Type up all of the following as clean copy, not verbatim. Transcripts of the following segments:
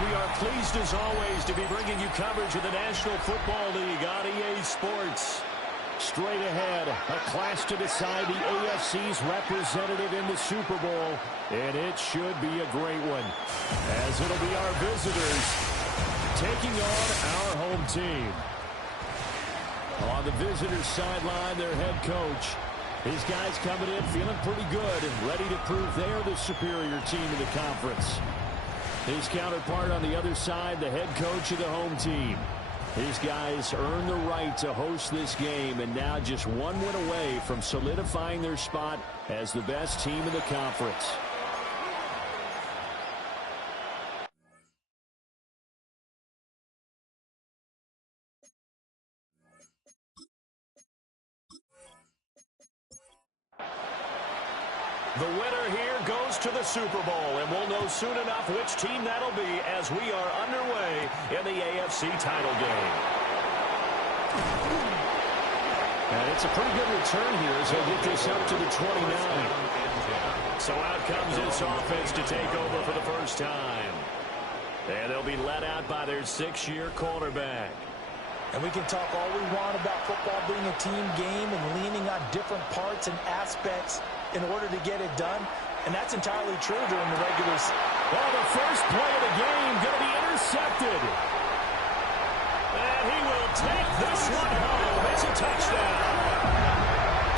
We are pleased as always to be bringing you coverage of the National Football League on EA Sports. Straight ahead, a clash to decide the AFC's representative in the Super Bowl, and it should be a great one, as it'll be our visitors taking on our home team. On the visitors' sideline, their head coach. His guys coming in feeling pretty good and ready to prove they're the superior team in the conference. His counterpart on the other side, the head coach of the home team. His guys earned the right to host this game and now just one win away from solidifying their spot as the best team in the conference. The winner here goes to the Super Bowl, and we'll know soon enough which team that'll be as we are underway in the AFC title game. And it's a pretty good return here as they get this up to the 29. So out comes this offense to take over for the first time. And they'll be let out by their 6-year quarterback. And we can talk all we want about football being a team game and leaning on different parts and aspects in order to get it done. And that's entirely true during the regular season. Well, the first play of the game going to be intercepted. And he will take this one home. It's a touchdown.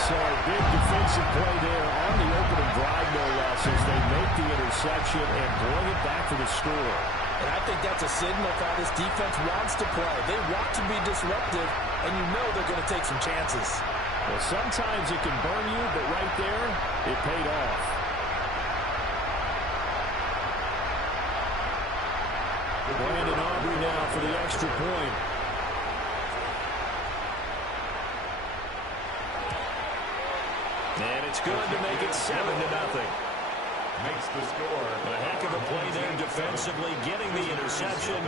So a big defensive play there on the opening drive, no less, as they make the interception and bring it back for the score. And I think that's a signal of how this defense wants to play. They want to be disruptive, and you know they're going to take some chances. Well, sometimes it can burn you, but right there, it paid off. Brandon Aubrey now for the extra point. And it's good to make it 7-0. Makes the score. A heck of a play there defensively, getting the interception,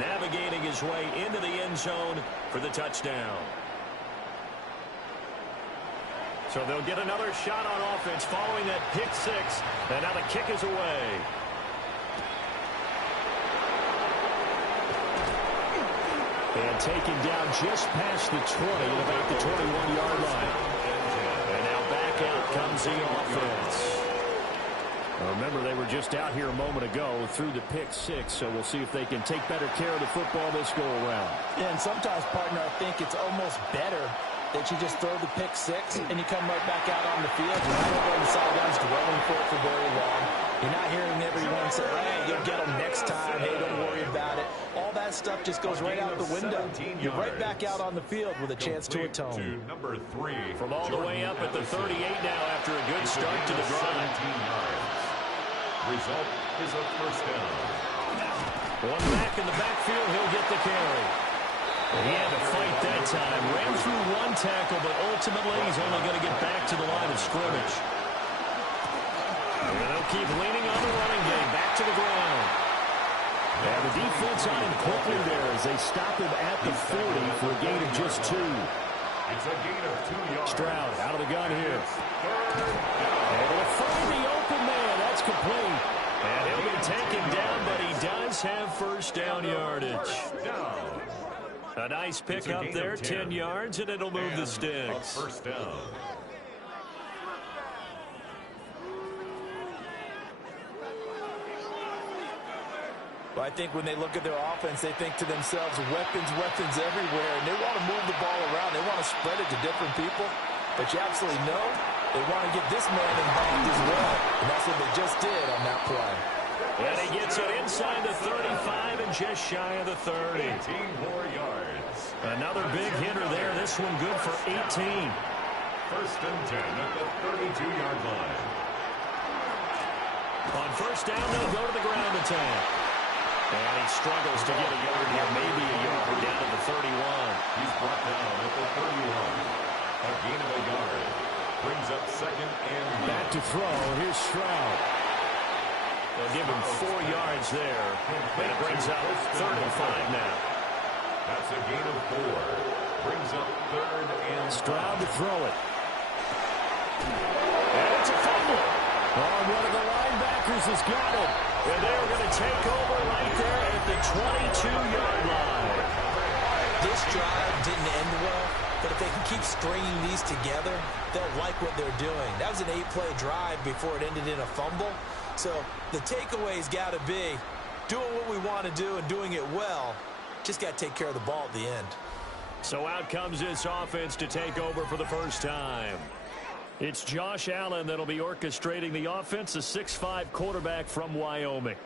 navigating his way into the end zone for the touchdown. So they'll get another shot on offense following that pick six, and now the kick is away. And taken down just past the 20 at about the 21-yard line. And now back out comes the offense. Remember, they were just out here a moment ago through the pick six, so we'll see if they can take better care of the football this go-around. Yeah, and sometimes, partner, I think it's almost better that you just throw the pick six and you come right back out on the field. You're not over on the sidelines dwelling for it for very long. You're not hearing everyone say, hey, you'll get them next time. Hey, don't worry about it. All that stuff just goes right out the window. You're right back out on the field with a chance to atone. To number 3. From all the way up at the 38 now after a good start to the drive. Result is a first down. One back in the backfield, he'll get the carry. He had to fight that time. Ran through one tackle, but ultimately he's only going to get back to the line of scrimmage. And they'll keep leaning on the running game. Back to the ground. And the defense on him quickly there as they stop him at the 40 for a gain of just 2. It's a gain of 2 yards. Stroud out of the gun here. And he'll find the open man. That's complete. And he'll be taken down, but he does have first down yardage. A nice pick up there, 10 yards, and it'll move the sticks. A first down. Well, I think when they look at their offense, they think to themselves, weapons, weapons everywhere, and they want to move the ball around. They want to spread it to different people, but you absolutely know they want to get this man involved as well, and that's what they just did on that play. And he gets it inside the 35 and just shy of the 30. 18 more yards. Another big hitter there. This one good for 18. First and 10 at the 32-yard line. On first down, they'll go to the ground attack. And he struggles to get a yard here, maybe a yard down to the 31. He's brought down at the 31. A gain of a yard. Brings up second and back to throw. Here's Stroud. They'll give him 4 yards there. And it brings up 35 now. That's a gain of 4. Brings up third and Stroud to throw it. And it's a fumble. Oh, one of the linebackers has got it. And they're going to take over right there But if they can keep stringing these together, they'll like what they're doing. That was an 8-play drive before it ended in a fumble. So the takeaway's got to be doing what we want to do and doing it well. Just got to take care of the ball at the end. So out comes this offense to take over for the first time. It's Josh Allen that'll be orchestrating the offense, a 6'5" quarterback from Wyoming.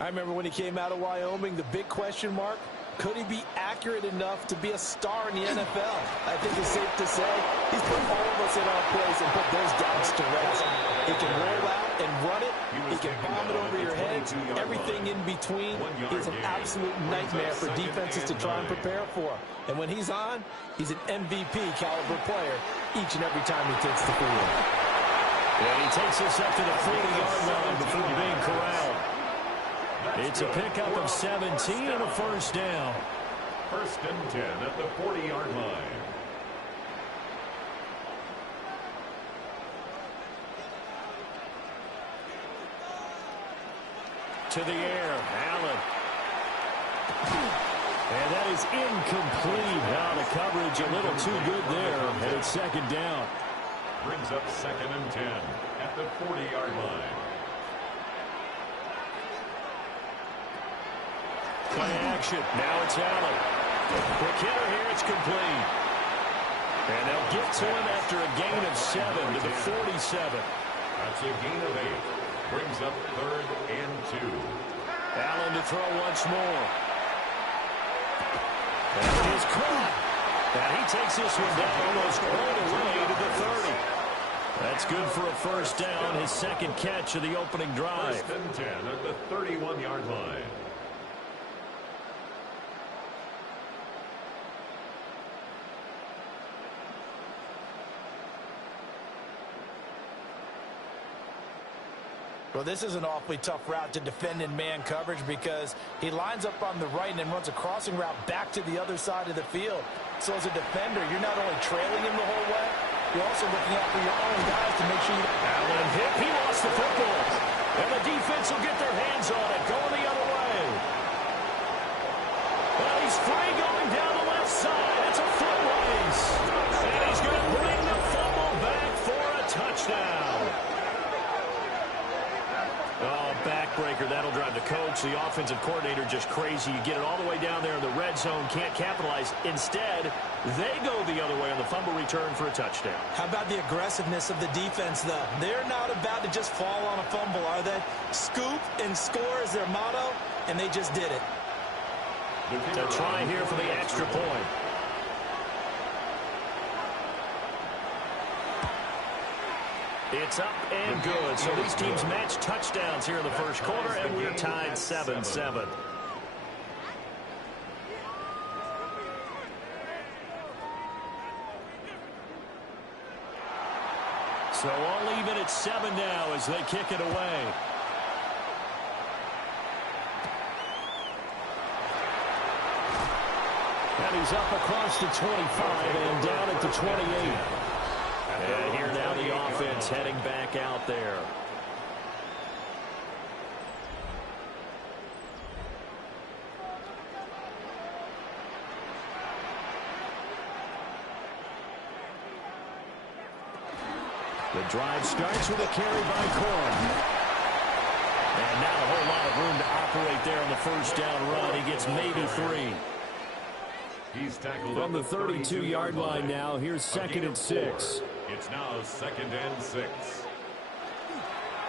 I remember when he came out of Wyoming, the big question mark, could he be accurate enough to be a star in the NFL? I think it's safe to say he's put all of us in our place and put those doubts to rest. He can roll out and run it. He can bomb it over your heads. Everything in between is an absolute nightmare for defenses to try and prepare for. And when he's on, he's an MVP caliber player each and every time he takes the field. And he takes us up to the 40-yard line before being corralled. It's a pickup of 17 and a first down. First and 10 at the 40-yard line. To the air, Allen. And that is incomplete. Now the coverage a little too good there. And it's second down. Brings up second and 10 at the 40-yard line. Play action. Now it's Allen. Quick hitter here. It's complete. And they'll get to him after a gain of 7 to the 47. That's a gain of 8. Brings up third and 2. Allen to throw once more. That is caught. And he takes this one down almost right away to the 30. That's good for a first down, his second catch of the opening drive. First and 10 at the 31-yard line. Well, this is an awfully tough route to defend in man coverage because he lines up on the right and then runs a crossing route back to the other side of the field. So as a defender, you're not only trailing him the whole way, you're also looking out for your own guys to make sure you... Allen hit. He lost the football. And the defense will get their hands on it, going the other way. Well, he's free going down the left side. It's a foot race. And he's going to bring the fumble back for a touchdown. Oh, backbreaker. That'll drive the coach, the offensive coordinator, just crazy. You get it all the way down there in the red zone, can't capitalize. Instead, they go the other way on the fumble return for a touchdown. How about the aggressiveness of the defense, though? They're not about to just fall on a fumble, are they? Scoop and score is their motto, and they just did it. To try here for the extra point. It's up and good. So these teams match touchdowns here in the first quarter, and we're tied 7-7. So all even at 7 now as they kick it away. And he's up across the 25 and down at the 28. And here now the offense heading back out there. The drive starts with a carry by Corn. And not a whole lot of room to operate there on the first down run. He gets maybe 3. He's tackled from the 32-yard line now. Here's second and 6. It's now second and 6.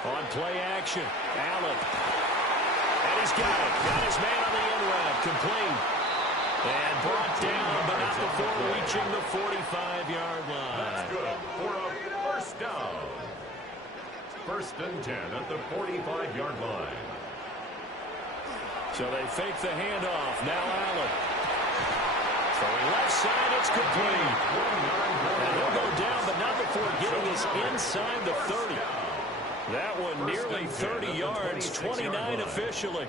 On play action, Allen. And he's got it. Got his man on the end route. Complete. And brought down, but not before reaching the 45-yard line. That's good for a first down. First and 10 at the 45-yard line. So they fake the handoff. Now Allen. Throwing left side, it's complete. And he'll go down, but not before getting us inside the 30. That one nearly 30 yards, 29 officially.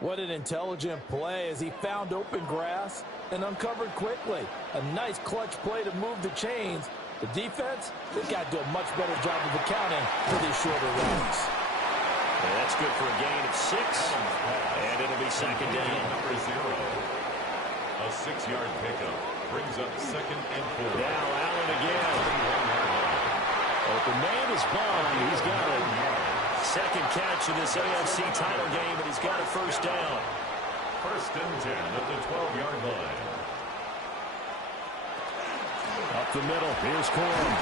What an intelligent play as he found open grass and uncovered quickly. A nice clutch play to move the chains The defense, they've got to do a much better job of accounting for these shorter routes. And that's good for a gain of 6. And it'll be second down. Number 0. A 6-yard pickup brings up 2nd and 4. Now Allen again. Open man is Bond. He's got it. Second catch of this AFC title game, and he's got a first down. 1st and 10 at the 12-yard line. Up the middle, here's Corum.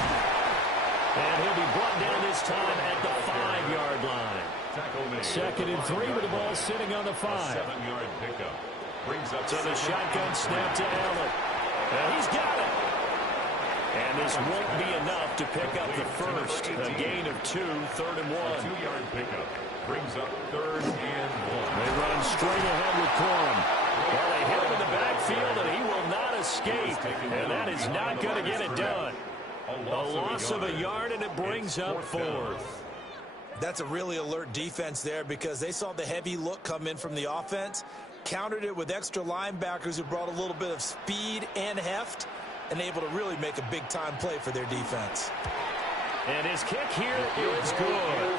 And he'll be brought down this time at the 5-yard line. Second and 3 with the ball sitting on the 5. A 7-yard pickup brings up so the shotgun snap to Allen. And he's got it. And this won't be enough to pick up the first. A gain of 2, 3rd and 1. A 2-yard pickup brings up 3rd and 1. They run straight ahead with Corum. Well, they hit him in the backfield, and he will not escape. And that is not going to get it done. A loss of a yard, and it brings up 4th. That's a really alert defense there because they saw the heavy look come in from the offense, countered it with extra linebackers who brought a little bit of speed and heft, and able to really make a big-time play for their defense. And his kick here is good.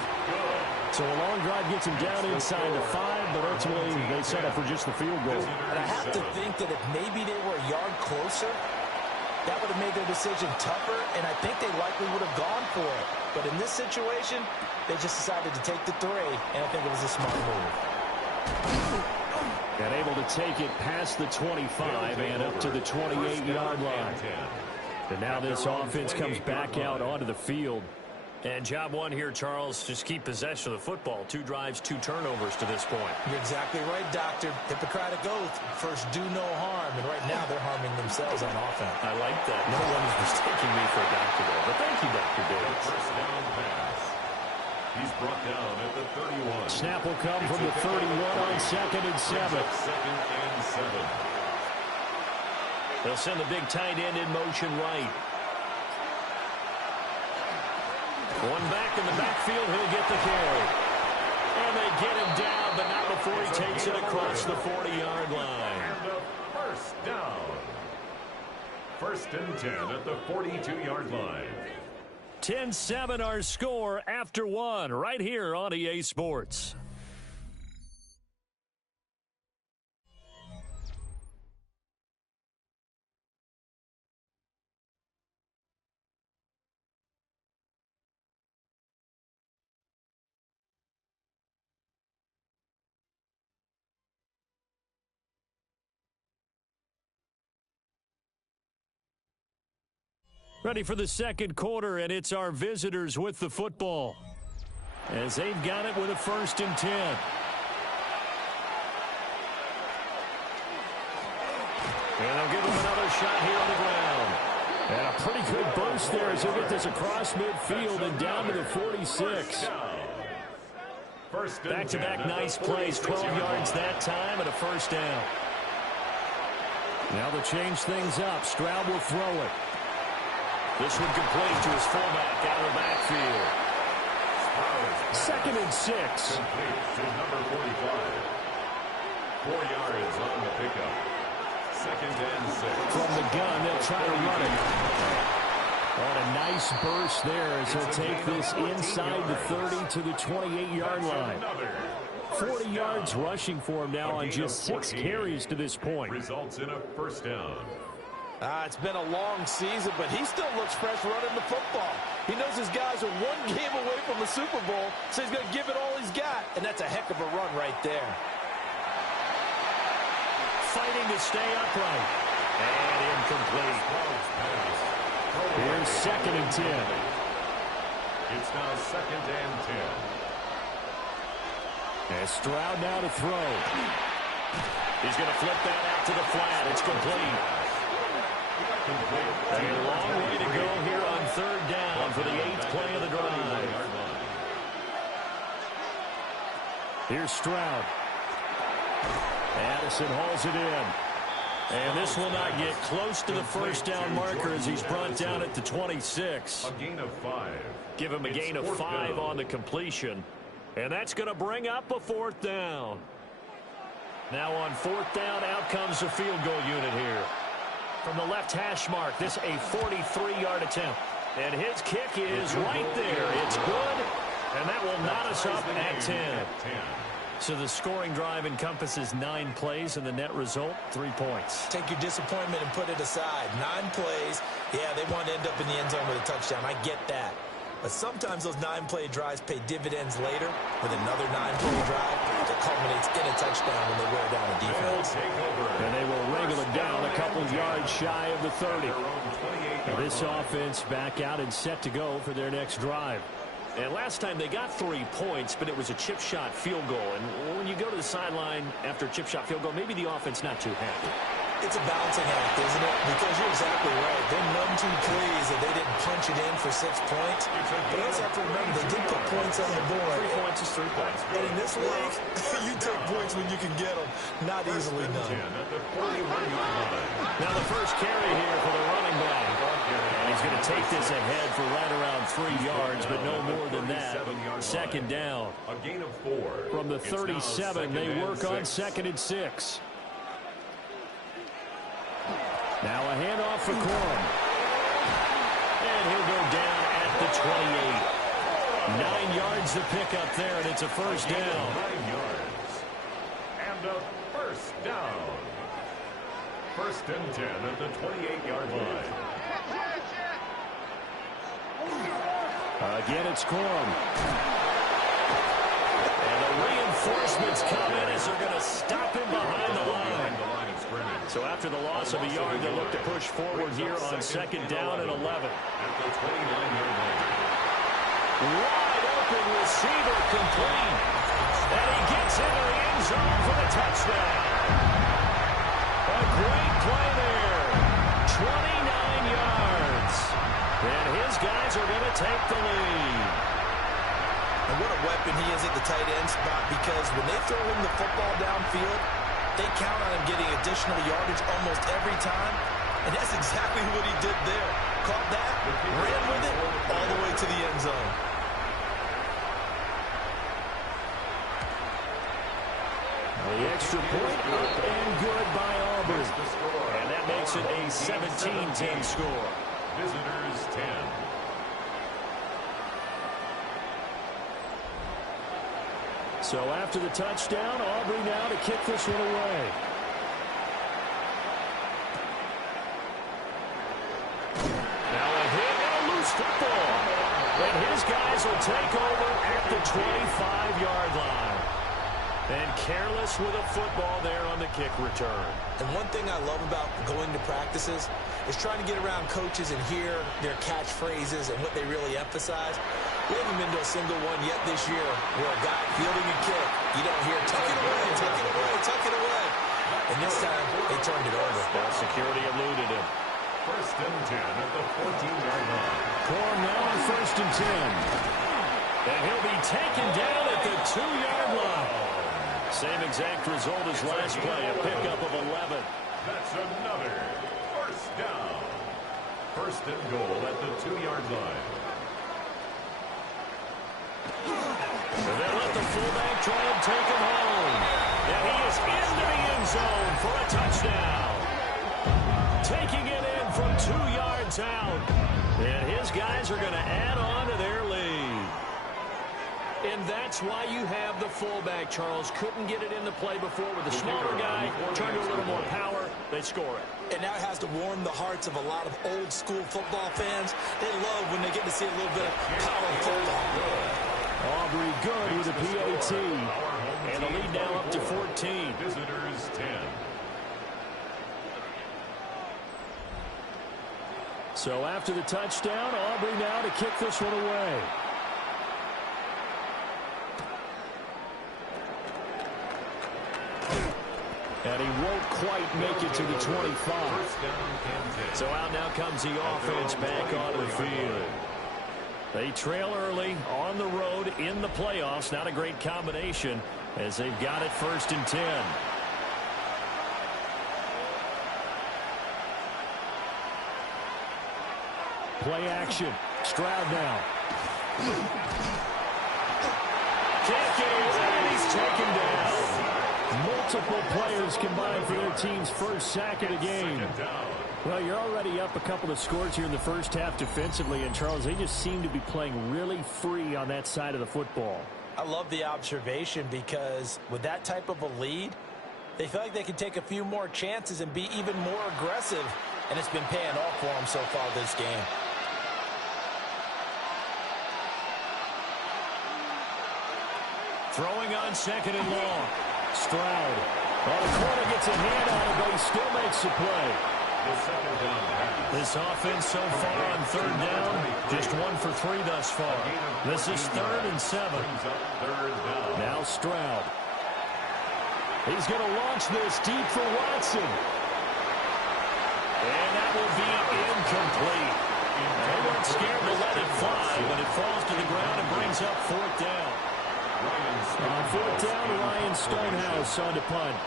So a long drive gets him down inside the 5, but ultimately they settle for just the field goal. And I have to think that if maybe they were a yard closer, that would have made their decision tougher, and I think they likely would have gone for it. But in this situation, they just decided to take the 3, and I think it was a smart move. And able to take it past the 25 and up to the 28-yard line. And now this offense comes back out onto the field. And job one here, Charles, just keep possession of the football. 2 drives, 2 turnovers to this point. You're exactly right, Doctor. Hippocratic oath. First, do no harm. And right now, they're harming themselves on offense. I like that. No one is mistaking me for a doctor there. But thank you, Dr. Davis. First down pass. He's brought down at the 31. Snap will come from the 31 on 2nd and 7. 2nd and 7. They'll send the big tight end in motion right. One back in the backfield, he'll get the carry. And they get him down, but not before he takes it across the 40-yard line. And a first down. 1st and 10 at the 42-yard line. 10-7 our score after 1 right here on EA Sports. Ready for the second quarter, and it's our visitors with the football as they've got it with a 1st and 10. And they'll give him another shot here on the ground. And a pretty good burst there as he'll get this across midfield and down to the 46. Back-to-back nice plays, 12 yards that time and a first down. Now they'll change things up. Stroud will throw it. This one complete to his fullback out of the backfield. 2nd and 6. Complete to number 45. 4 yards on the pickup. 2nd and 6. From the gun, they'll try to run it. On a nice burst there as he'll take this inside the 30 to the 28-yard line. 40 yards rushing for him now on just 6 carries to this point. Results in a first down. It's been a long season, but he still looks fresh running the football. He knows his guys are 1 game away from the Super Bowl, so he's going to give it all he's got, and that's a heck of a run right there. Fighting to stay upright. And incomplete. Here's 2nd and 10. It's now 2nd and 10. And Stroud now to throw. He's going to flip that out to the flat. It's complete. A long way to go here on 3rd down for the 8th play of the drive. Here's Stroud. Addison hauls it in. And this will not get close to the first down marker as he's brought down at the 26. A gain of 5. Give him a gain of 5 on the completion. And that's going to bring up a 4th down. Now on 4th down, out comes the field goal unit here. From the left hash mark, this a 43-yard attempt. And his kick is right there. It's good, and that will knot us up at 10. So the scoring drive encompasses 9 plays, and the net result, 3 points. Take your disappointment and put it aside. 9 plays. Yeah, they want to end up in the end zone with a touchdown. I get that. But sometimes those 9-play drives pay dividends later with another 9-play drive that culminates in a touchdown when they wear down the defense. And they will wrangle it down a couple yards shy of the 30. Now this offense back out and set to go for their next drive. And last time they got 3 points, but it was a chip shot field goal. And when you go to the sideline after a chip shot field goal, maybe the offense not too happy. It's a balancing act, isn't it? Because you're exactly right. They're none too pleased that they didn't punch it in for 6 points. But you also have to remember, they did put points on the board. 3 points is 3 points. And in this league, you take points when you can get them. Not easily done. Now the first carry here for the running back. He's going to take this ahead for right around 3 yards, but no more than that. Second down. A gain of 4. From the 37, they work on 2nd and 6. Now a handoff for Corum. And he'll go down at the 28. 9 yards to pick up there, and it's a first down. 9 yards. And a first down. 1st and 10 at the 28-yard line. Again, it's Corum. And the reinforcements come in as they're going to stop him behind the line. So after the loss of a yard, they'll look to push forward here on 2nd down and 11. At the 29-yard line. Wide open receiver complete. And he gets into the end zone for the touchdown. A great play there. 29 yards. And his guys are going to take the lead. And what a weapon he is at the tight end spot, because when they throw him the football downfield, they count on him getting additional yardage almost every time. And that's exactly what he did there. Caught that, ran with it, all the way to the end zone. The extra point up and good by Auburn. And that makes it a 17-10 score. Visitors 10. So after the touchdown, Aubrey now to kick this one away. Now a hit and a loose football. And his guys will take over at the 25-yard line. And careless with a football there on the kick return. And one thing I love about going to practices is trying to get around coaches and hear their catchphrases and what they really emphasize. We haven't been to a single one yet this year where a guy fielding a kick, you don't hear, tuck it away, tuck it away, tuck it away. And this time, they turned it over. Well, security eluded him. 1st and 10 at the 14-yard line. Corum now on 1st and 10. And he'll be taken down at the 2-yard line. Same exact result as last play, a pickup of 11. That's another first down. 1st and goal at the 2-yard line. And they let the fullback try and take him home. And he is into the end zone for a touchdown. Taking it in from 2 yards out. And his guys are going to add on to their lead. And that's why you have the fullback, Charles. Couldn't get it in the play before with the smaller guy. Turned to a little more power. They score it. And now it has to warm the hearts of a lot of old-school football fans. They love when they get to see a little bit of power football. Aubrey good with a PAT. And the lead now up to 14. Visitors 10. So after the touchdown, Aubrey now to kick this one away. And he won't quite make it to the 25. So out now comes the offense back onto the field. They trail early on the road in the playoffs. Not a great combination as they've got it 1st and 10. Play action. Stroud now. Can't get away, and he's taken down. Multiple players combined for their team's first sack of the game. Well, you're already up a couple of scores here in the first half defensively, and Charles, they just seem to be playing really free on that side of the football. I love the observation because with that type of a lead, they feel like they can take a few more chances and be even more aggressive, and it's been paying off for them so far this game. Throwing on second and long. Stroud. Well, the corner gets a hand on it, but he still makes the play. This offense so far on third down, just 1 for 3 thus far. This is 3rd and 7. Now Stroud. He's going to launch this deep for Watson. And that will be incomplete. They weren't scared to let it fly, but it falls to the ground and brings up 4th down. On 4th down, Ryan Stonehouse on to punt.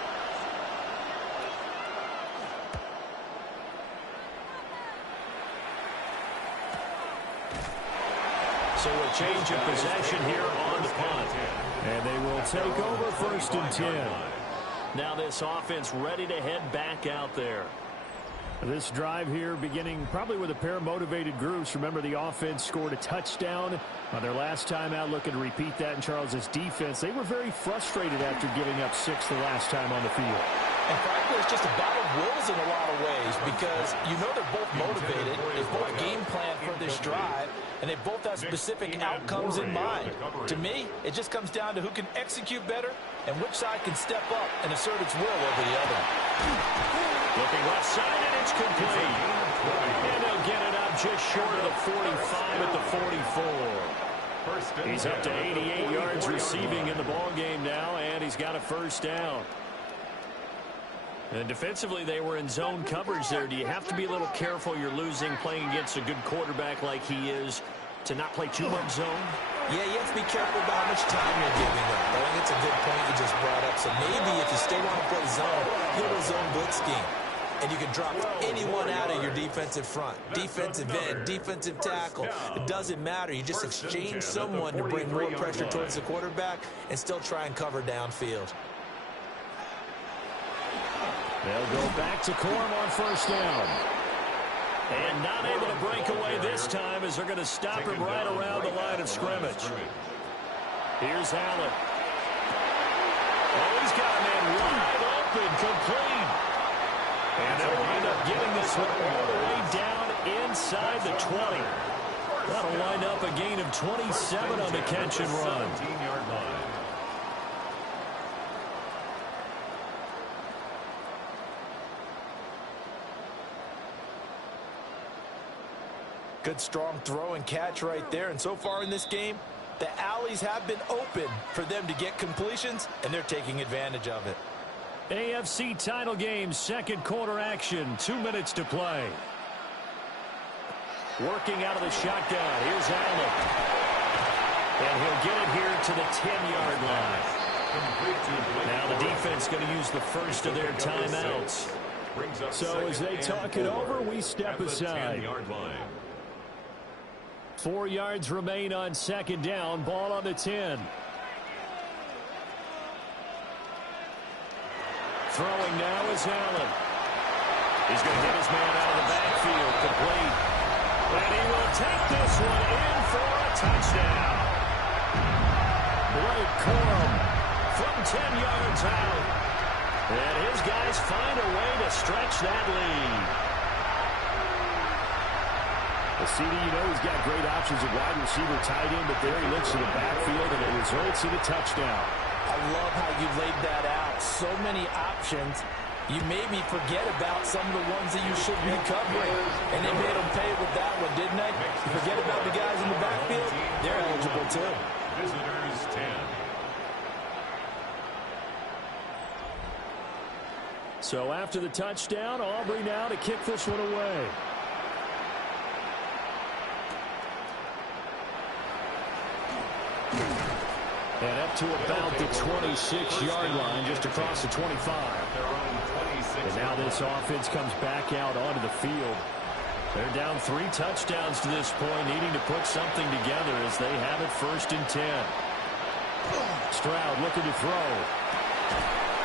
So a change of possession here on the punt. And they will take over 1st and 10. Now this offense ready to head back out there. This drive here beginning probably with a pair of motivated groups. Remember, the offense scored a touchdown on their last time out, looking to repeat that in Charles's defense. They were very frustrated after giving up 6 the last time on the field. And frankly, it's just a battle of wills in a lot of ways because you know they're both motivated. They both game plan for this drive, and they both have specific outcomes in mind. To me, it just comes down to who can execute better and which side can step up and assert its will over the other. Looking left side, and it's complete. And they'll get it up just short of the 45 at the 44. He's up to 88 yards receiving in the ballgame now, and he's got a 1st down. And defensively, they were in zone coverage there. Do you have to be a little careful? You're losing, playing against a good quarterback like he is, to not play too much zone? Yeah, you have to be careful about how much time you're giving up. I think it's a good point you just brought up. So maybe if you still want to play zone, you have a zone blitz scheme. And you can drop anyone out of your defensive front. Defensive end, defensive tackle. It doesn't matter. You just exchange someone to bring more pressure towards the quarterback and still try and cover downfield. They'll go back to Corum on 1st down. And not able to break away this time as they're going to stop him right around the line of scrimmage. Here's Allen. Oh, he's got a man wide open, complete. And they'll wind up getting this one all the way down inside the 20. That'll wind up a gain of 27 on the catch and run. Good strong throw and catch right there. And so far in this game, the alleys have been open for them to get completions, and they're taking advantage of it. AFC title game, 2nd quarter action. 2 minutes to play. Working out of the shotgun. Here's Allen. And he'll get it here to the 10-yard line. Now the defense going to use the first of their timeouts. So as they talk it over, we step aside. 4 yards remain on 2nd down. Ball on the 10. Throwing now is Allen. He's going to get his man out of the backfield, complete. And he will take this one in for a touchdown. Blake Corum from 10 yards out. And his guys find a way to stretch that lead. The CD, you know, he's got great options at wide receiver, tight end, but there he looks to the backfield, and it results in a touchdown. I love how you laid that out. So many options. You maybe forget about some of the ones that you should be covering. And they made them pay with that one, didn't they? You forget about the guys in the backfield. They're eligible too. Visitors 10. So after the touchdown, Aubrey now to kick this one away. And up to about the 26-yard line, just across the 25. And now this offense comes back out onto the field. They're down 3 touchdowns to this point, needing to put something together as they have it 1st and 10. Stroud looking to throw.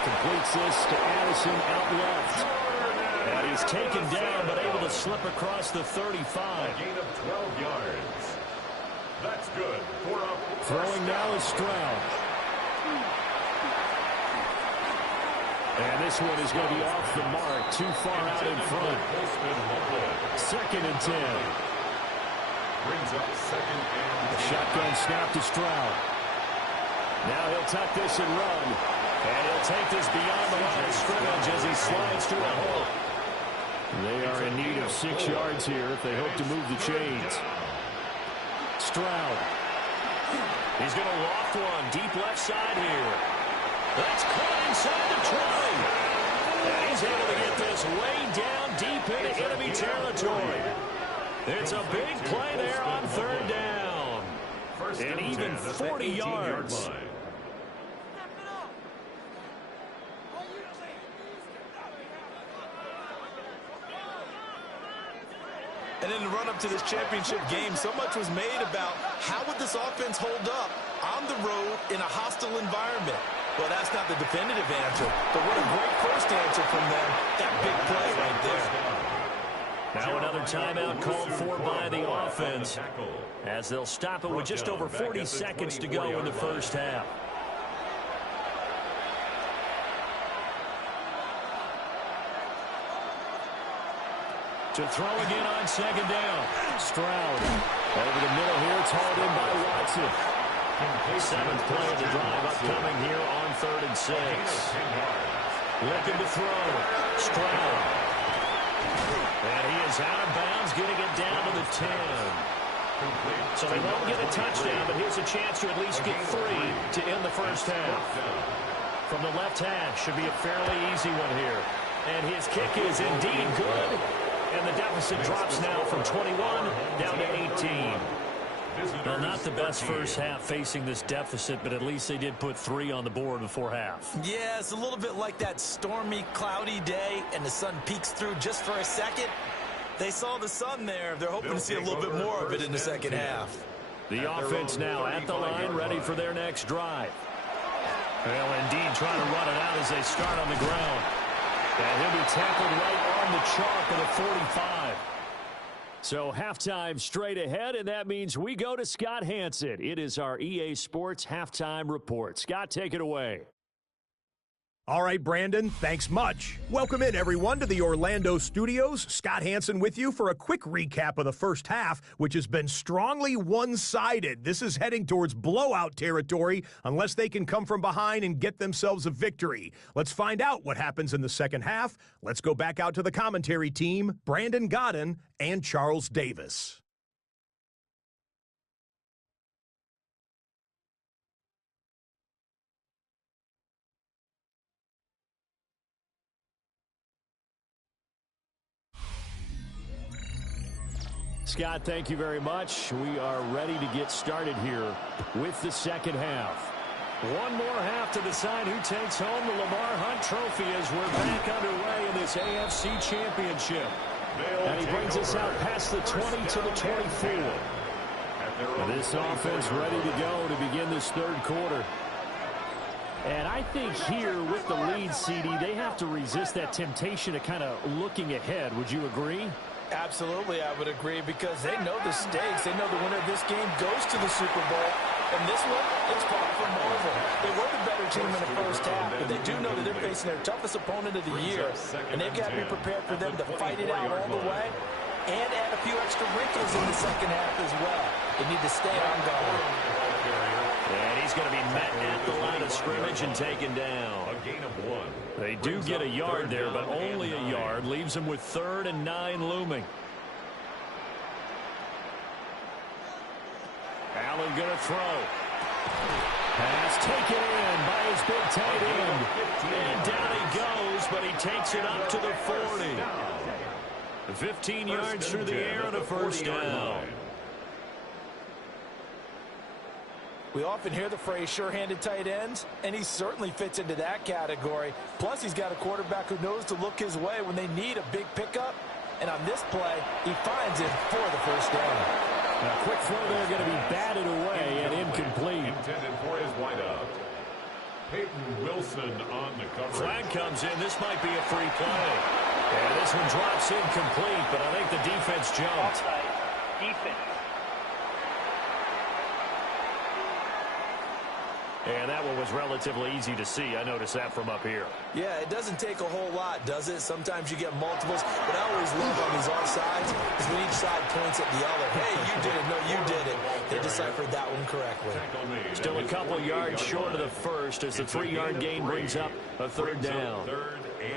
Completes this to Addison out left. And he's taken down, but able to slip across the 35. A gain of 12 yards. That's good for a Throwing now is Stroud. And this one is going to be off the mark, too far out in front. 2nd and 10. Brings up 2nd and 10. A shotgun snap to Stroud. Now he'll tuck this and run. And he'll take this beyond the line of scrimmage as he slides through a hole. They are in need of 6 yards here if they hope to move the chains. Stroud. He's going to loft one deep left side here. That's caught inside the 20. And he's able to get this way down deep into enemy territory. It's a big play there on 3rd down. And even 40 yards. And in the run-up to this championship game, so much was made about how would this offense hold up on the road in a hostile environment. Well, that's not the definitive answer, but what a great first answer from them. That big play right there. Now another timeout called for by the offense as they'll stop it with just over 40 seconds to go in the first half. To throw again on 2nd down. Stroud over the middle here. It's hauled in by Watson. 7th play of the drive upcoming here on 3rd and 6. Looking to throw. Stroud. And he is out of bounds, getting it down to the 10. So they won't get a touchdown, but here's a chance to at least get 3 to end the first half. From the left hash, should be a fairly easy one here. And his kick is indeed good. And the deficit drops now from 21 down to 18. Well, not the best first half facing this deficit, but at least they did put 3 on the board before half. Yeah, it's a little bit like that stormy, cloudy day, and the sun peeks through just for a second. They saw the sun there. They're hoping to see a little bit more of it in the second half. The offense now at the line, ready for their next drive. Well, indeed, trying to run it out as they start on the ground. And he'll be tackled right on the chalk at the 45. So halftime straight ahead, and that means we go to Scott Hansen. It is our EA Sports Halftime Report. Scott, take it away. All right, Brandon, thanks much. Welcome in, everyone, to the Orlando studios. Scott Hansen with you for a quick recap of the first half, which has been strongly one-sided. This is heading towards blowout territory unless they can come from behind and get themselves a victory. Let's find out what happens in the second half. Let's go back out to the commentary team, Brandon Godden and Charles Davis. Scott, thank you very much. We are ready to get started here with the second half. One more half to decide who takes home the Lamar Hunt Trophy as we're back underway in this AFC Championship. And he brings us out past the 20 to the 24. And this offense ready to go to begin this third quarter. And I think here with the lead, CD, they have to resist that temptation of kind of looking ahead. Would you agree? Absolutely, I would agree, because they know the stakes. They know the winner of this game goes to the Super Bowl. And this one, it's far from over. They were the better team in the first half, but they do know that they're facing their toughest opponent of the year. And they've got to be prepared for them to fight it out all the way and add a few extra wrinkles in the second half as well. They need to stay on guard. And he's going to be met at the line of scrimmage and taken down. A gain of 1. They do get a yard there, but only a yard. Leaves them with 3rd and 9 looming. Allen going to throw. Pass taken in by his big tight end. And down he goes, but he takes it up to the 40. 15 yards through the air and a first down. We often hear the phrase sure-handed tight ends, and he certainly fits into that category. Plus, he's got a quarterback who knows to look his way when they need a big pickup. And on this play, he finds it for the first down. A quick throw there going to be batted away and incomplete. Intended for his wideout. Peyton Wilson on the coverage. Flag comes in. This might be a free play. And this one drops incomplete, but I think the defense jumped. Offside. Defense. And that one was relatively easy to see. I noticed that from up here. Yeah, it doesn't take a whole lot, does it? Sometimes you get multiples, but I always love on these offsides is when each side points at the other. Hey, you did it. No, you did it. They deciphered that one correctly. Still a couple yards short of the first as the 3-yard gain brings up a third down.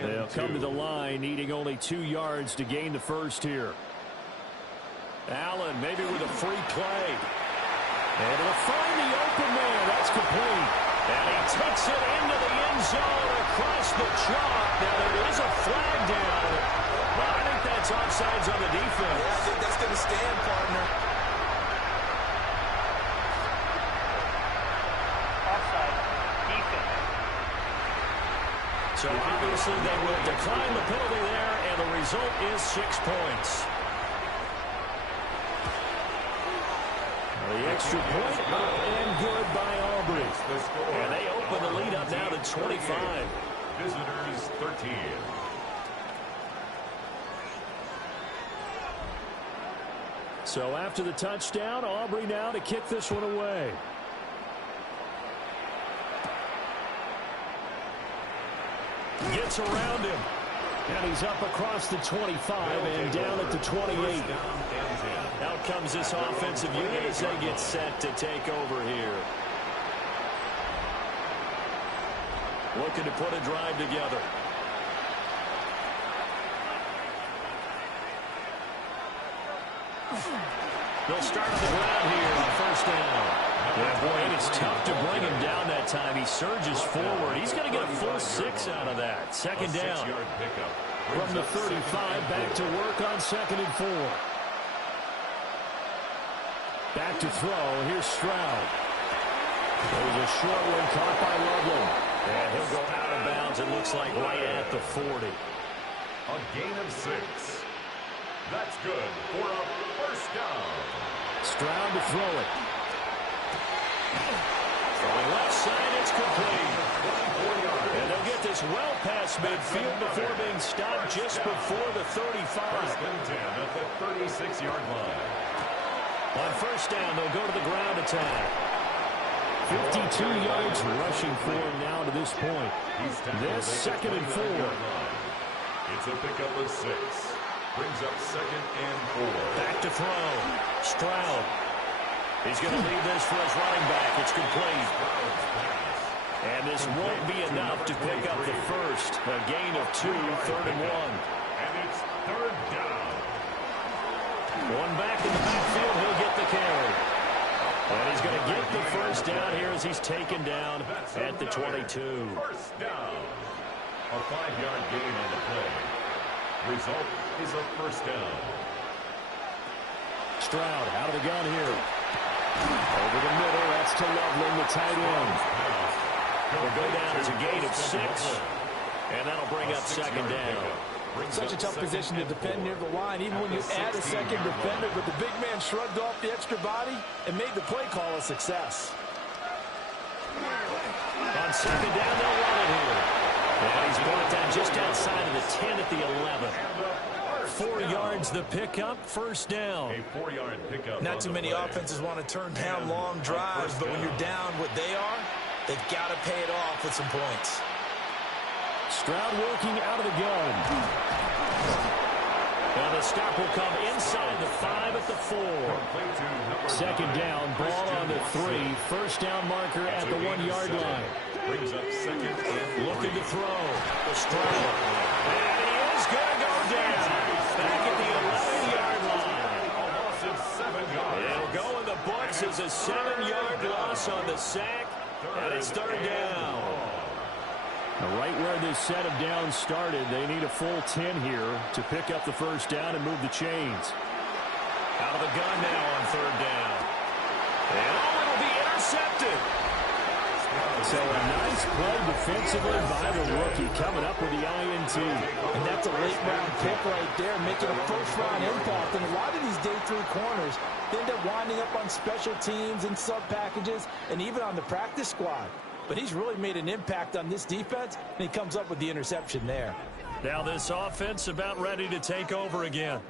They'll come to the line needing only 2 yards to gain the first here. Allen maybe with a free play. And he'll find the open man. That's complete. And he takes it into the end zone across the chalk. Now there is a flag down. But I think that's offsides on the defense. Yeah, I think that's going to stand, partner. Offside. Defense. So obviously they will decline the penalty there, and the result is 6 points. The extra point up and good by Aubrey. And they open the lead up now to 25. Visitors 13. So after the touchdown, Aubrey now to kick this one away. Gets around him. And he's up across the 25 and down at the 28. Out comes this offensive unit as they get set to take over here. Looking to put a drive together. They'll start on the ground here on first down. Yeah, boy, and it's tough to bring him down that time. He surges forward. He's going to get a full 6 out of that. Second down. From the 35, back to work on 2nd and 4. Back to throw. Here's Stroud. There's a short one caught by Loveland. And he'll go out of bounds, it looks like, right at the 40. A gain of 6. That's good for a first down. Stroud to throw it. Throwing left side, it's complete. And they'll get this well past midfield before being stopped just before the 35. First and 10 at the 36-yard line. On first down, they'll go to the ground attack. 52 yards rushing for him now to this point. This 2nd and 4. It's a pickup of 6. Brings up 2nd and 4. Back to throw. Stroud. He's going to leave this for his running back. It's complete. And this won't be enough to pick up the first. A gain of 2, 3rd and 1. And it's 3rd down. One back in the backfield, he'll get the carry. And he's going to get the first down here as he's taken down at the 22. First down. A 5-yard gain on the play. Result is a first down. Stroud out of the gun here. Over the middle, that's to Loveland, the tight end. It'll go down as a gain of 6. And that'll bring up 2nd down. Such a tough position to defend near the line, even when you add a 2nd defender, but the big man shrugged off the extra body and made the play call a success. On 2nd down, they'll run it here. And he's brought down just outside of the 10 at the 11. 4 yards the pickup, first down. A 4-yard pickup. Not too many offenses want to turn down long drives, but when you're down what they are, they've got to pay it off with some points. Stroud working out of the gun. Now the stop will come inside the 5 at the 4. 2nd down, ball on the 3. First down marker at the 1-yard line. Brings up 2nd and looking to throw. Stroud. And he is going to go down. Back at the 11-yard line. a loss of 7 yards. It'll go in the books as a 7-yard loss on the sack. And it's 3rd down. Right where this set of downs started, they need a full 10 here to pick up the first down and move the chains. Out of the gun now on 3rd down. And it'll be intercepted. So a nice play defensively by the rookie coming up with the INT. And that's a late-round pick right there, making a first-round impact. And a lot of these day 3 corners, they end up winding up on special teams and sub-packages and even on the practice squad. But he's really made an impact on this defense, and he comes up with the interception there. Now this offense about ready to take over again.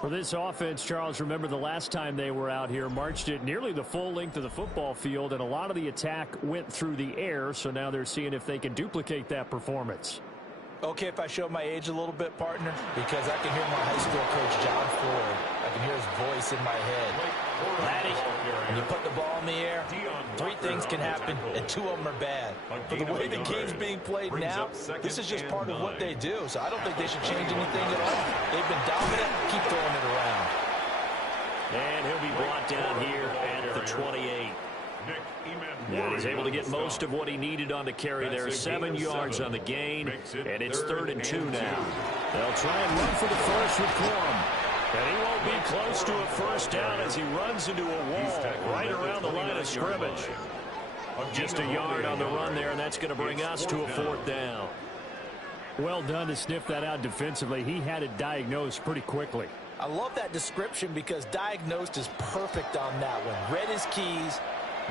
For this offense, Charles, remember the last time they were out here, marched it nearly the full length of the football field, and a lot of the attack went through the air, so now they're seeing if they can duplicate that performance. Okay, if I show my age a little bit, partner, because I can hear my high school coach, John Ford. I can hear his voice in my head. Laddie, when you put the ball in the air, 3 things can happen, and 2 of them are bad. But the way the game's being played now, this is just part of what they do, so I don't think they should change anything at all. They've been dominant. Keep throwing it around. And he'll be brought down here at the 28. And he's able to get most of what he needed on the carry there. 7 yards on the gain, and it's 3rd and 2 now. They'll try and run for the first with Plum. And he won't be close to a first down as he runs into a wall right around the line of scrimmage. Just a yard on the run there, and that's going to bring us to a 4th down. Well done to sniff that out defensively. He had it diagnosed pretty quickly. I love that description because diagnosed is perfect on that one. Read his keys,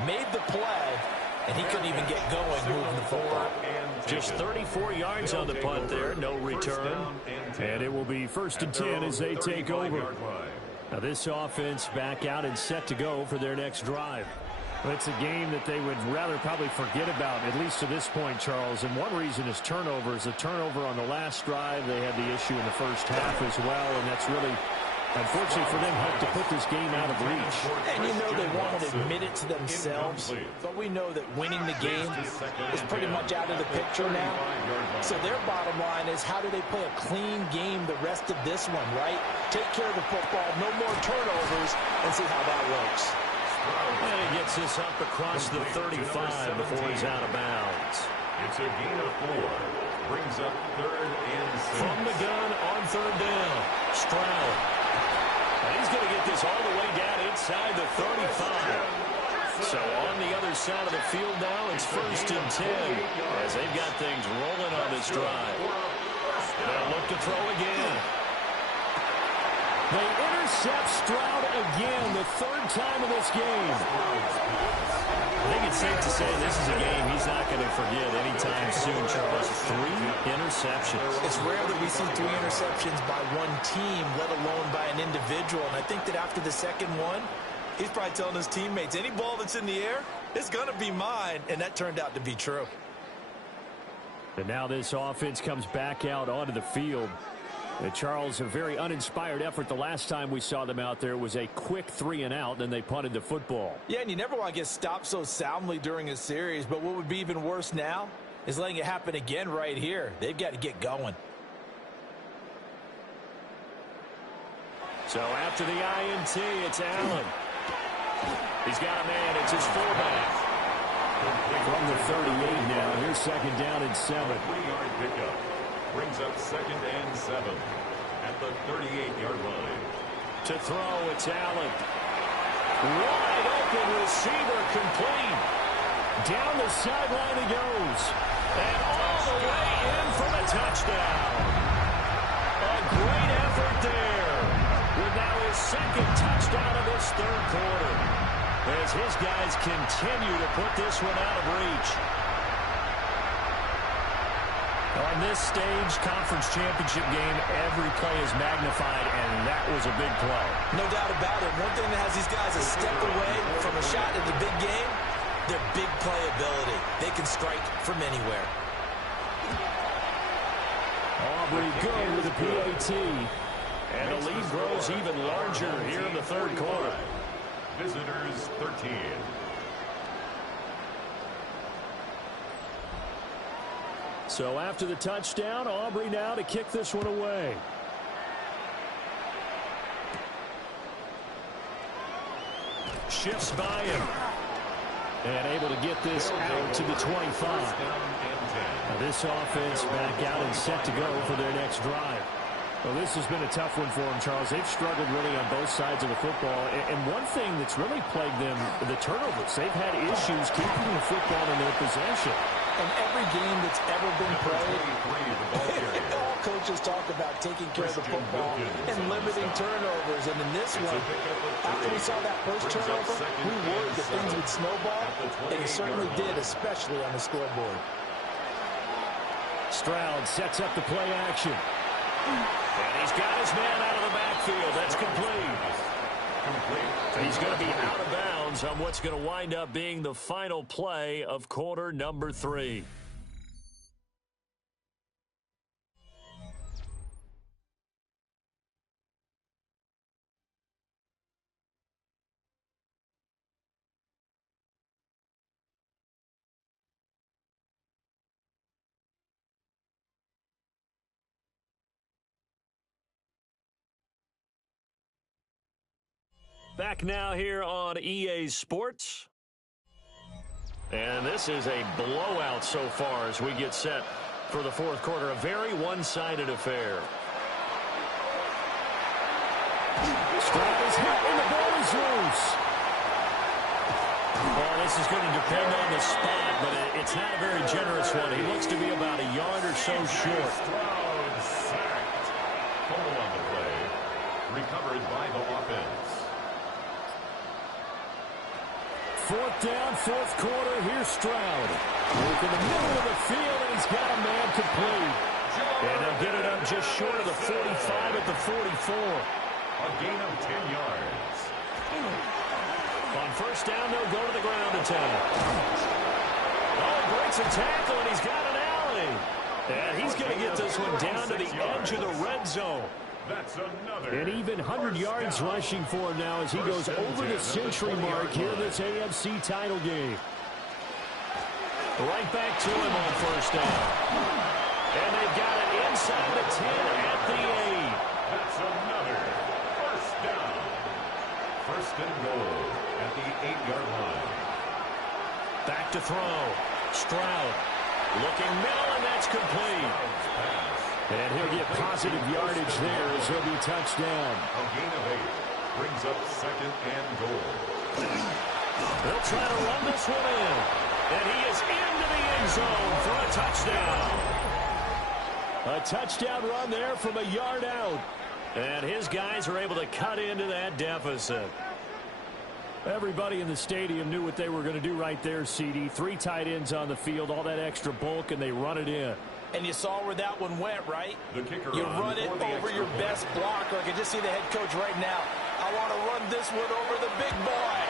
made the play, and he couldn't even get going moving the football. Just 34 yards on the punt there, no return. And it will be 1st and 10 as they take over. Now this offense back out and set to go for their next drive. Well, it's a game that they would rather probably forget about, at least to this point, Charles. And one reason is turnovers. A turnover on the last drive. They had the issue in the first half as well, and that's really, unfortunately for them, helped to put this game out of reach. And you know they won't admit it to themselves, but we know that winning the game is pretty much out of the picture now. So their bottom line is, how do they play a clean game the rest of this one, right? Take care of the football, no more turnovers, and see how that works. And he gets this up across the 35 before he's out of bounds. It's a gain of 4. Brings up 3rd and 6. From the gun on 3rd down. Stroud. And he's going to get this all the way down inside the 35. So on the other side of the field now, it's 1st and 10 as they've got things rolling on this drive. They'll look to throw again. They intercept Stroud again, the 3rd time in this game. I think it's safe to say this is a game he's not going to forget anytime soon, Charles. 3 interceptions. It's rare that we see 3 interceptions by one team, let alone by an individual. And I think that after the second one, he's probably telling his teammates, any ball that's in the air, it's going to be mine. And that turned out to be true. And now this offense comes back out onto the field. And Charles, a very uninspired effort the last time we saw them out there. Was a quick 3 and out, and they punted the football. Yeah, and you never want to get stopped so soundly during a series, but what would be even worse now is letting it happen again right here. They've got to get going. So after the INT, it's Allen. He's got a man. It's his fullback. From the 38 now, here's 2nd down and 7. 3-yard pickup. Brings up 2nd and 7 at the 38-yard line. To throw, it's Allen. Wide open receiver complete. Down the sideline he goes. And all the way in from a touchdown. A great effort there. With now his 2nd touchdown of this 3rd quarter. As his guys continue to put this one out of reach. On this stage, conference championship game, every play is magnified, and that was a big play. No doubt about it. One thing that has these guys a step away from a shot in the big game, their big playability. They can strike from anywhere. Aubrey good with a PAT. And the lead grows even larger here in the 3rd quarter. Visitors 13. So after the touchdown, Aubrey now to kick this one away. Shifts by him. And able to get this out to the 25. Now this offense back out and set to go for their next drive. Well, this has been a tough one for them, Charles. They've struggled really on both sides of the football. And one thing that's really plagued them, the turnovers. They've had issues keeping the football in their possession. In every game that's ever been played, all coaches talk about taking care of the football and limiting turnovers. And in this one, after we saw that first turnover, we worried that things would snowball, and it certainly did, especially on the scoreboard. Stroud sets up the play action. And he's got his man out of the backfield. That's complete. He's going to be out of bounds on what's going to wind up being the final play of quarter number 3. Back now here on EA Sports. And this is a blowout so far as we get set for the fourth quarter. A very one-sided affair. Stroud is hit and the ball is loose. Well, this is going to depend on the spot, but it's not a very generous one. He looks to be about a yard or so short. Stroud sacked. Total on the play. Recovered by the offense. Fourth down, fourth quarter. Here's Stroud. Look in the middle of the field, and he's got a man complete. And he'll get it up just short of the 45 at the 44. A gain of 10 yards. On first down, they'll go to the ground attack. Oh, he breaks a tackle, and he's got an alley. And he's going to get this one down to the edge of the red zone. That's another. And even 100 yards rushing for him now as he goes over the century mark here in this AFC title game. Right back to him on first down. And they've got it inside the 10 at the 8. That's another first down. First and goal at the 8-yard line. Back to throw. Stroud looking middle, and that's complete. And he'll get positive yardage there as he'll be touched down. A gain of 8 brings up second and goal. They'll try to run this one in. And he is into the end zone for a touchdown. A touchdown run there from a yard out. And his guys are able to cut into that deficit. Everybody in the stadium knew what they were going to do right there, CD. 3 tight ends on the field, all that extra bulk, and they run it in. And you saw where that one went, right? The kicker You run it over your best blocker. I can just see the head coach right now. I want to run this one over the big boy.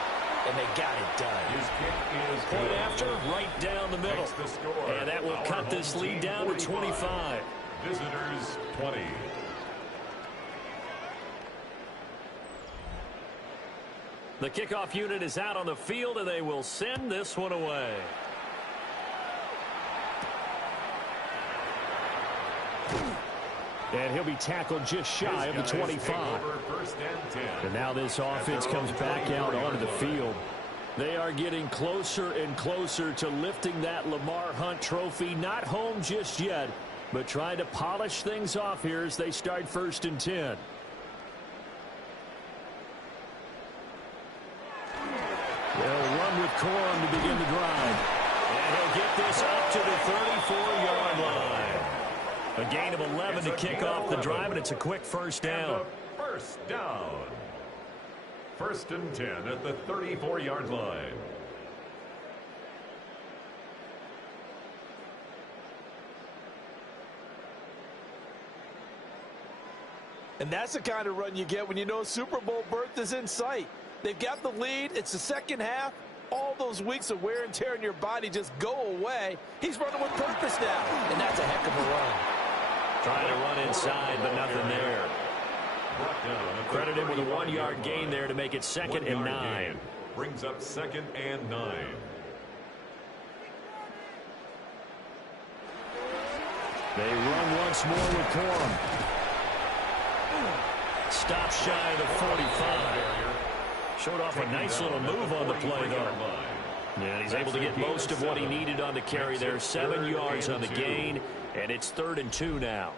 And they got it done. His kick is Point good. after, right down the middle. Makes the score. And that will Our cut this home lead team down to 45. 25. Visitors 20. The kickoff unit is out on the field, and they will send this one away. And he'll be tackled just shy of the 25. First and 10. And now this offense comes back out onto the field. They are getting closer and closer to lifting that Lamar Hunt trophy. Not home just yet, but trying to polish things off here as they start first and 10. They'll run with Corum to begin the drive. And he'll get this up to the 34-yard line. A gain of 11 to kick off the drive, and it's a quick first down. First down. First and 10 at the 34-yard line. And that's the kind of run you get when you know Super Bowl berth is in sight. They've got the lead. It's the second half. All those weeks of wear and tear in your body just go away. He's running with purpose now, and that's a heck of a run. Trying to run inside, but nothing there. Credit him with a 1-yard gain there to make it second and 9. Brings up second and 9. They run once more with Corum. Stop shy of the 45. Showed off a nice little move on the play, though. And he's able to get most of what he needed on the carry there. 7 yards on the gain, and it's 3rd and 2 now.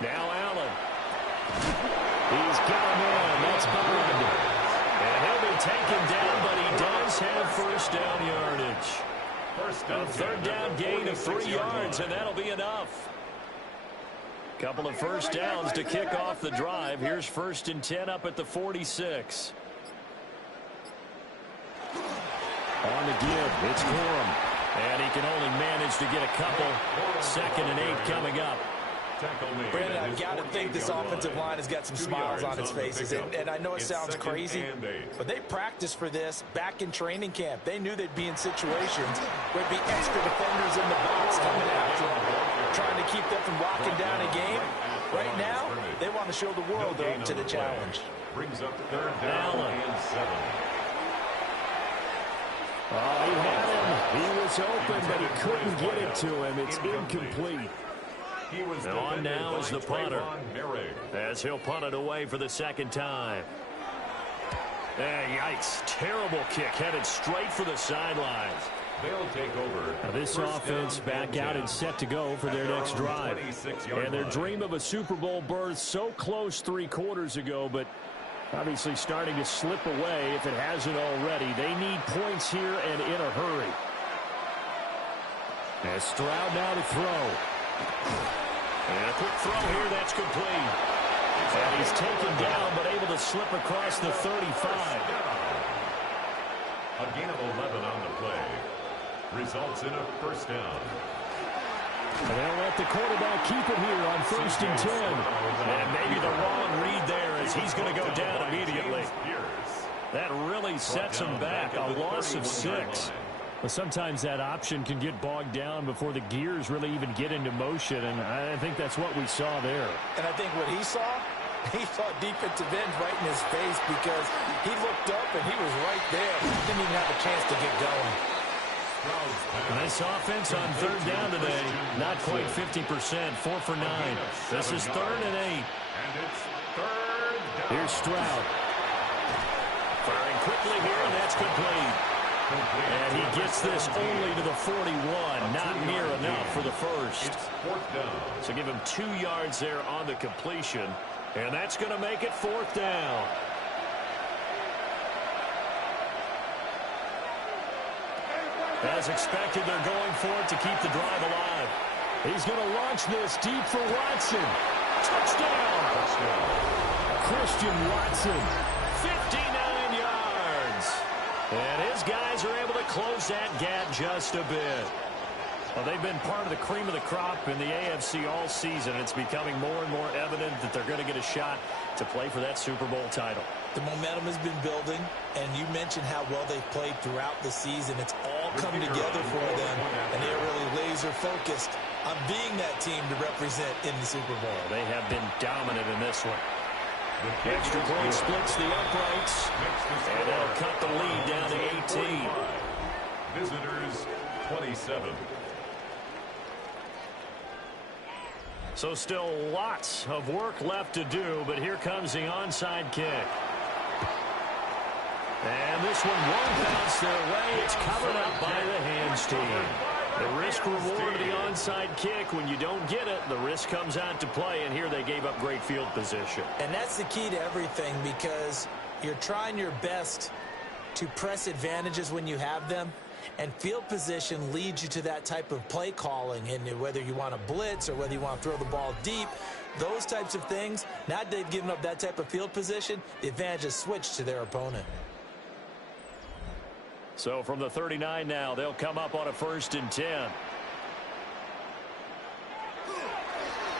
Now Allen. He's got him in. That's Bond. And he'll be taken down, but he does have first down yardage. A 3rd down gain of 3 yards, and that'll be enough. Couple of first downs to kick off the drive. Here's 1st and 10 up at the 46. On the give, it's Corum. And he can only manage to get a couple. 2nd and 8 coming up. Brandon, I've got to think this offensive line has got some smiles on its faces. And I know it sounds crazy, but they practiced for this back in training camp. They knew they'd be in situations where there'd be extra defenders in the box coming after them, trying to keep them from locking down a game. Right now, they want to show the world they're up to the challenge. Brings up 3rd down and 7. Oh, he had him. He was open, but he couldn't get it to him. It's incomplete. And on now is the punter, as he'll punt it away for the 2nd time. Yikes. Terrible kick headed straight for the sidelines. They'll take over. Now this offense back out and set to go for their next drive. And their dream of a Super Bowl berth so close 3 quarters ago, but obviously starting to slip away if it hasn't already. They need points here and in a hurry. As Stroud now to throw. And a quick throw here, that's complete. And he's taken down, but able to slip across the 35. A gain of 11 on the play. Results in a 1st down. And they'll let the quarterback keep it here on 1st and 10. And maybe the wrong read there as he's going to go down immediately. That really sets him back, a loss of 6. But sometimes that option can get bogged down before the gears really even get into motion, and I think that's what we saw there. And I think what he saw defensive end right in his face because he looked up and he was right there. He didn't even have a chance to get going. Nice offense on 3rd down today. Not quite 50%, 4 for 9. This is 3rd and 8. And it's 3rd down. Here's Stroud. Firing quickly here, and that's complete. And he gets this only to the 41. Not near enough for the 1st. So give him 2 yards there on the completion. And that's going to make it 4th down. As expected, they're going for it to keep the drive alive. He's going to launch this deep for Watson. Touchdown! Christian Watson. 59 yards. And his guys are able to close that gap just a bit. Well, they've been part of the cream of the crop in the AFC all season. It's becoming more and more evident that they're going to get a shot to play for that Super Bowl title. The momentum has been building, and you mentioned how well they've played throughout the season. It's all come together for them, and they're really laser-focused on being that team to represent in the Super Bowl. They have been dominant in this one. Extra point splits the uprights, and that'll cut the lead down to 18. Visitors, 27. So still lots of work left to do, but here comes the onside kick. And this one won't bounce their way. It's covered up by the hands team. The risk reward of the onside kick, when you don't get it, the risk comes out to play, and here they gave up great field position. And that's the key to everything, because you're trying your best to press advantages when you have them, and field position leads you to that type of play calling, and whether you want to blitz or whether you want to throw the ball deep, those types of things, now that they've given up that type of field position, the advantage is switched to their opponent. So from the 39 now, they'll come up on a 1st and 10.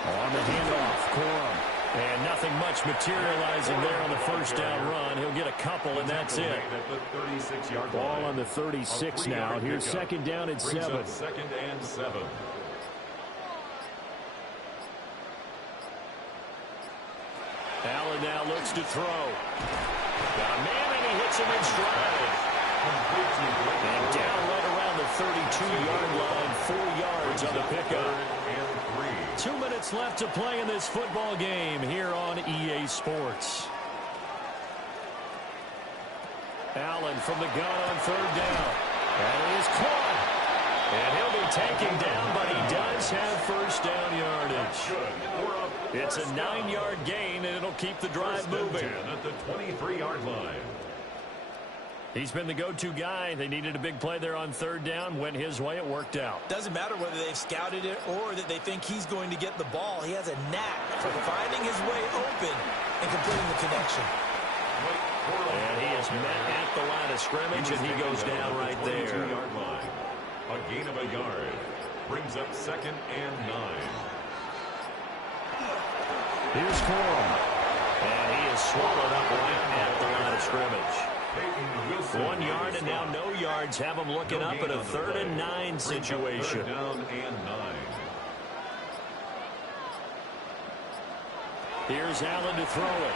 On the handoff, Corum. And nothing much materializing there on the 1st down run. He'll get a couple, and that's it. Ball on the 36 now. Here's 2nd down and 7. 2nd and 7. Allen now looks to throw. Got a man, and he hits him in stride. And down right around the 32-yard line, 4 yards on the pickup. 2 minutes left to play in this football game here on EA Sports. Allen from the gun on 3rd down. And it is caught. And he'll be taken down, but he does have 1st down yardage. It's a 9-yard gain, and it'll keep the drive moving. At the 23-yard line. He's been the go-to guy. They needed a big play there on 3rd down. Went his way. It worked out. Doesn't matter whether they've scouted it or that they think he's going to get the ball. He has a knack for finding his way open and completing the connection. And he is met at the line of scrimmage, and he goes down right there. A gain of a yard. Brings up 2nd and 9. Here's Corum. And he is swallowed up right at the line of scrimmage. 1 yard and now no yards. Have him looking up at a 3rd and 9 situation. 3rd down and 9. Here's Allen to throw it.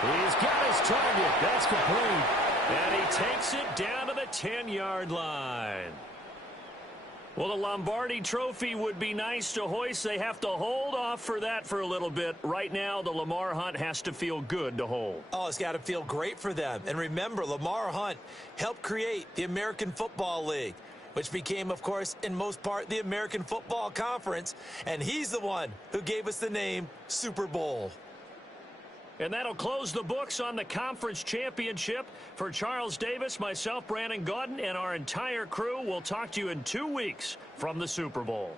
He's got his target. That's complete. And he takes it down to the 10-yard line. Well, the Lombardi Trophy would be nice to hoist. They have to hold off for that for a little bit. Right now, the Lamar Hunt has to feel good to hold. Oh, it's got to feel great for them. And remember, Lamar Hunt helped create the American Football League, which became, of course, in most part, the American Football Conference. And he's the one who gave us the name Super Bowl. And that'll close the books on the conference championship. For Charles Davis, myself, Brandon Gaudin, and our entire crew, we'll talk to you in 2 weeks from the Super Bowl.